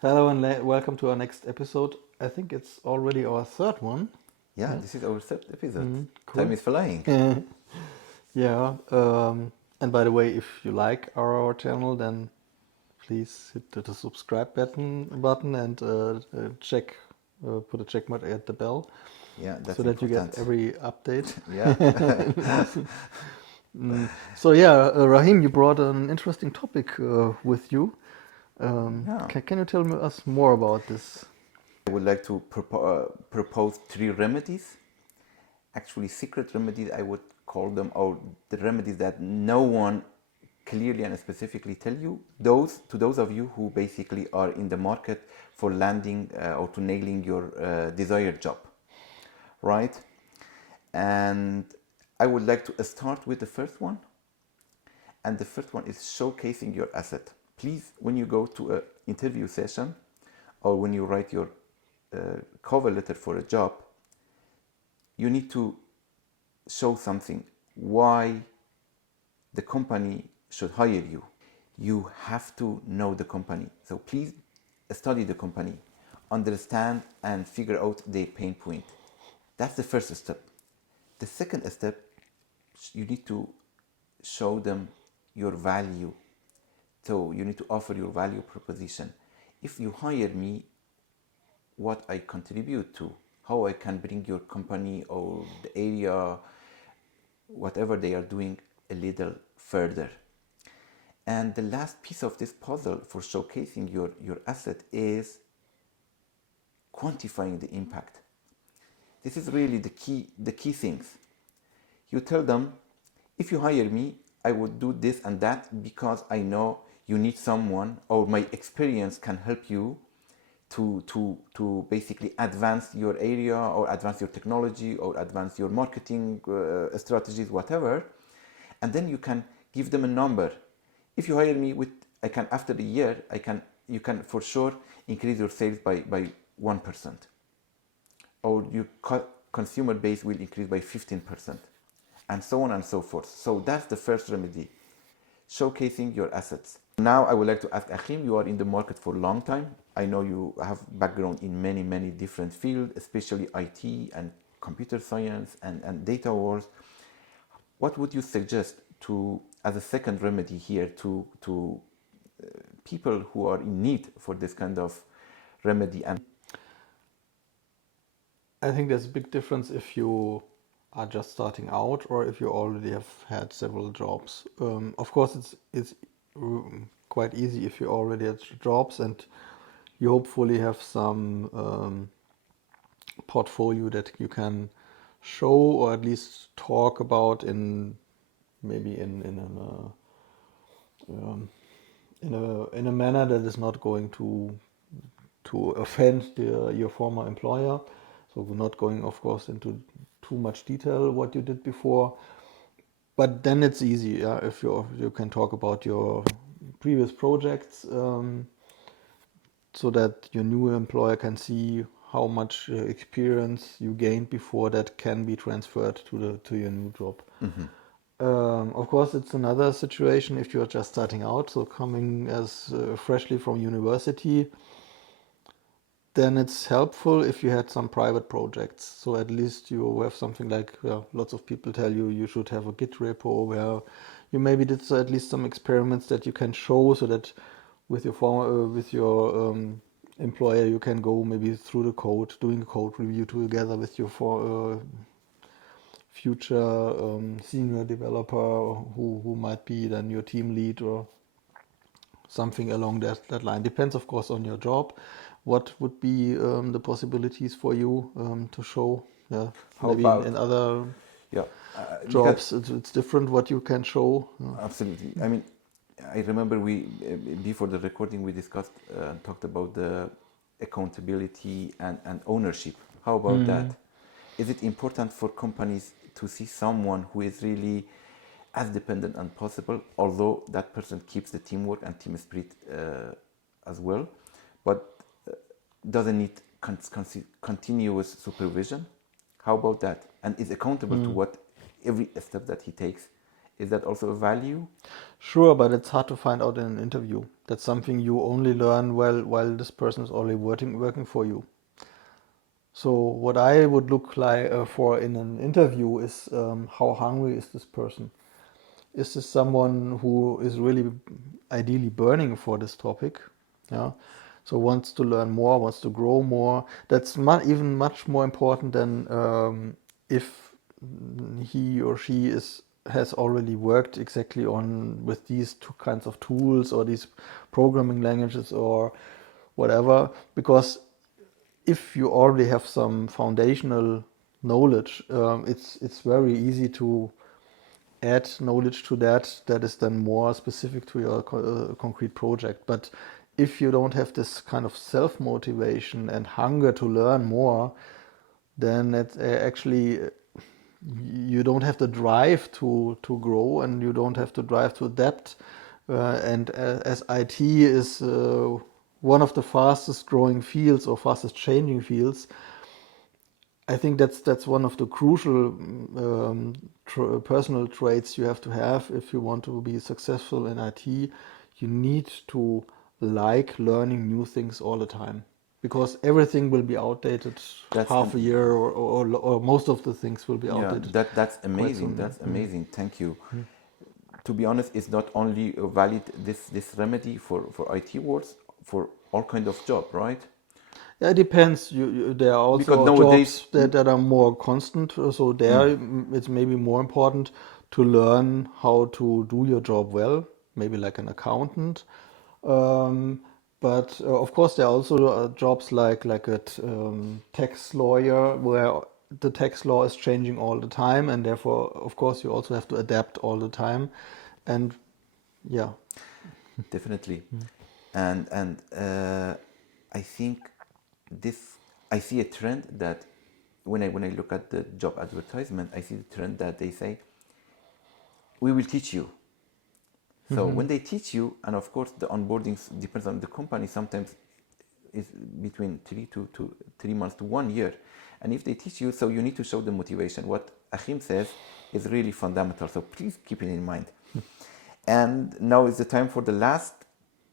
Hello and welcome to our next episode. I think it's already our third one. Yeah, Yeah. this is our third episode. Time Cool. is flying. Yeah. And by the way, if you like our channel, then please hit the subscribe button and put a check mark at the bell Yeah, so that's that you get important. every update. Yeah, So yeah, Rahim, you brought an interesting topic with you. yeah. Can you tell me us more about this? I would like to propose three remedies. Actually, secret remedies, I would call them, or the remedies that no one clearly and specifically tell you. Those of you who basically are in the market for landing or to nailing your desired job, right? And I would like to start with the first one. And the first one is showcasing your asset. Please, when you go to an interview session or when you write your cover letter for a job, you need to show something why the company should hire you. You have to know the company. So please study the company, understand and figure out their pain point. That's the first step. The second step, you need to show them your value. So you need to offer your value proposition. If you hire me, what I contribute to, how I can bring your company or the area, whatever they are doing, a little further. And the last piece of this puzzle for showcasing your asset is quantifying the impact. This is really the key things. You tell them, if you hire me, I would do this and that because I know you need someone or my experience can help you to basically advance your area or advance your technology or advance your marketing strategies, whatever. And then you can give them a number. If you hire me with, I can after a year, you can for sure increase your sales by 1%, or your consumer base will increase by 15%, and so on and so forth. So that's the first remedy, showcasing your assets. Now I would like to ask Achim, you are in the market for a long time. I know you have background in many different fields, especially IT and computer science and data wars. What would you suggest to as a second remedy here to people who are in need for this kind of remedy? And I think there's a big difference if you are just starting out or if you already have had several jobs. Of course, quite easy if you already had jobs and you hopefully have some portfolio that you can show or at least talk about in maybe in a manner that is not going to offend your former employer. So we're not going, of course, into too much detail what you did before. But then it's easy, yeah, if you can talk about your previous projects, so that your new employer can see how much experience you gained before that can be transferred to your new job. Of course, it's another situation if you're just starting out, so coming as freshly from university, then it's helpful if you had some private projects. So at least you have something like, yeah, lots of people tell you you should have a Git repo where you maybe did at least some experiments that you can show, so that with your employer you can go maybe through the code, doing a code review together with your future senior developer who might be then your team lead or something along that line. Depends, of course, on your job. What would be the possibilities for you to show? Yeah, how maybe about in other yeah, because jobs it's different what you can show. absolutely. I mean, I remember we before the recording we discussed talked about the accountability and ownership. How about that? Is it important for companies to see someone who is really as dependent as possible, although that person keeps the teamwork and team spirit as well, but doesn't need continuous supervision? How about that? And is accountable to what every step that he takes Is that also a value? Sure, but it's hard to find out in an interview. That's something you only learn while this person is already working for you. So what I would look like for in an interview is how hungry is this person? Is this someone who is really ideally burning for this topic? Yeah. So wants to learn more, wants to grow more. That's even much more important than if he or she has already worked exactly on with these two kinds of tools or these programming languages or whatever. Because if you already have some foundational knowledge, it's very easy to add knowledge to that is then more specific to your concrete project. But if you don't have this kind of self-motivation and hunger to learn more, then it actually you don't have the drive to grow, and you don't have the drive to adapt. And as IT is one of the fastest growing fields or fastest changing fields, I think that's one of the crucial personal traits you have to have if you want to be successful in IT. You need to like learning new things all the time, because everything will be outdated That's half a year, or most of the things will be yeah, outdated that's quite amazing. soon. That's amazing. Thank you. To be honest, it's not only valid this remedy for IT worlds, for all kind of job, right? Yeah, it depends. There are Because also nowadays, jobs that are more constant. So there, it's maybe more important to learn how to do your job well, maybe like an accountant. Um, but of course, there are also jobs like a tax lawyer, where the tax law is changing all the time, and therefore, of course, you also have to adapt all the time. And yeah, definitely. And I think this I see a trend that when I look at the job advertisement, I see the trend that they say we will teach you. So when they teach you, and of course the onboarding depends on the company, sometimes is between 3 months to 1 year. And if they teach you, so you need to show the motivation. What Achim says is really fundamental. So please keep it in mind. And now is the time for the last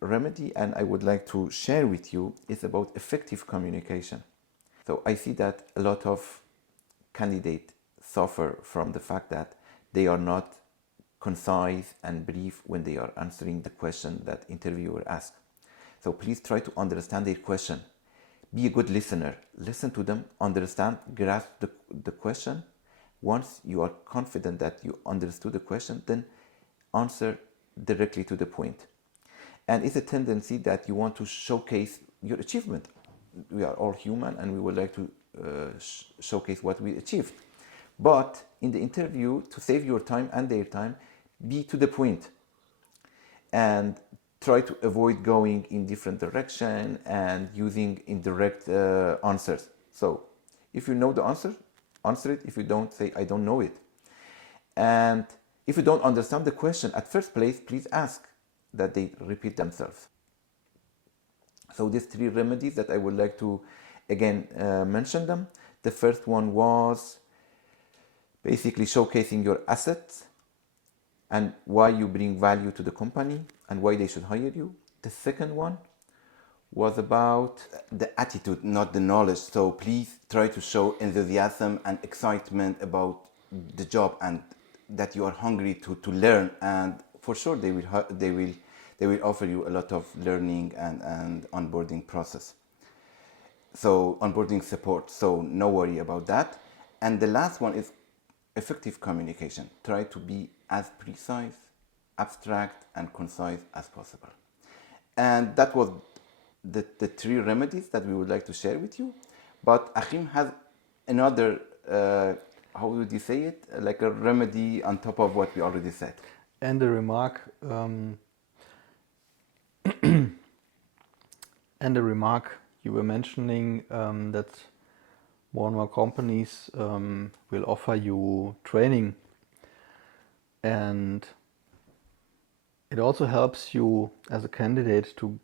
remedy, and I would like to share with you is about effective communication. So I see that a lot of candidates suffer from the fact that they are not concise and brief when they are answering the question that interviewer asks. So please try to understand their question. Be a good listener. Listen to them, understand, grasp the question. Once you are confident that you understood the question, then answer directly to the point. And it's a tendency that you want to showcase your achievement. We are all human and we would like to showcase what we achieved. But in the interview, to save your time and their time, be to the point and try to avoid going in different direction and using indirect answers. So if you know the answer, answer it. If you don't, say I don't know it. And if you don't understand the question at first place, please ask that they repeat themselves. So these 3 remedies that I would like to again mention them. The first one was basically showcasing your assets and why you bring value to the company and why they should hire you. The second one was about the attitude, not the knowledge. So please try to show enthusiasm and excitement about the job and that you are hungry to learn. And for sure they will offer you a lot of learning and onboarding process. So onboarding support. So no worry about that. And the last one is effective communication. Try to be as precise, abstract, and concise as possible. And that was the 3 remedies that we would like to share with you. But Achim has another, how would you say it? Like a remedy on top of what we already said. and the remark. And a remark you were mentioning that more and more companies will offer you training, and it also helps you as a candidate to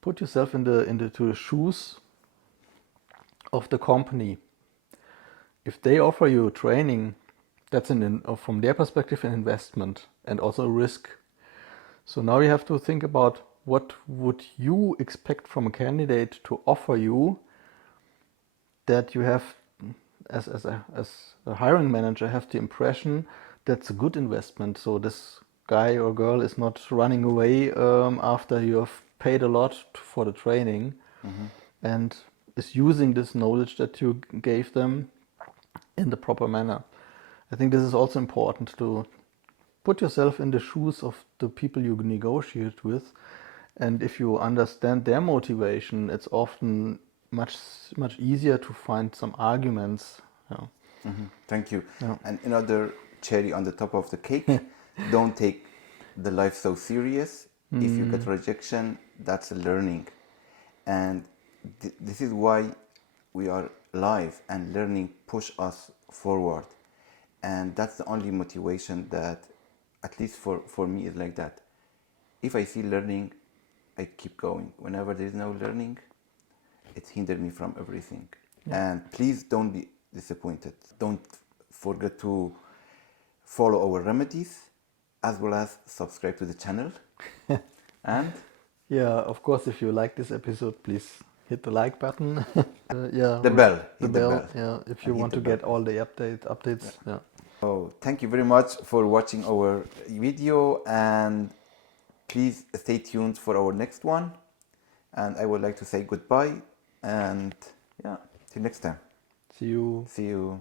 put yourself into the shoes of the company. If they offer you training, that's from their perspective an investment and also a risk. So now you have to think about what would you expect from a candidate to offer you that you have, as a hiring manager, have the impression that's a good investment. So this guy or girl is not running away after you have paid a lot for the training, and is using this knowledge that you gave them in the proper manner. I think this is also important to put yourself in the shoes of the people you negotiate with, and if you understand their motivation, it's often much easier to find some arguments. Yeah. Thank you. Yeah. And another cherry on the top of the cake, don't take the life so serious. If you get rejection, that's a learning. And this is why we are alive, and learning push us forward. And that's the only motivation that, at least for me, is like that. If I see learning, I keep going. Whenever there is no learning, it hinders me from everything. And please don't be disappointed. Don't forget to follow our remedies, as well as subscribe to the channel. And Yeah, of course, if you like this episode, please hit the like button. the bell. The Hit bell. Yeah, if you And hit want the to bell. get all the updates. Yeah. So thank you very much for watching our video, and please stay tuned for our next one. And I would like to say goodbye, and yeah, till next time. See you. See you.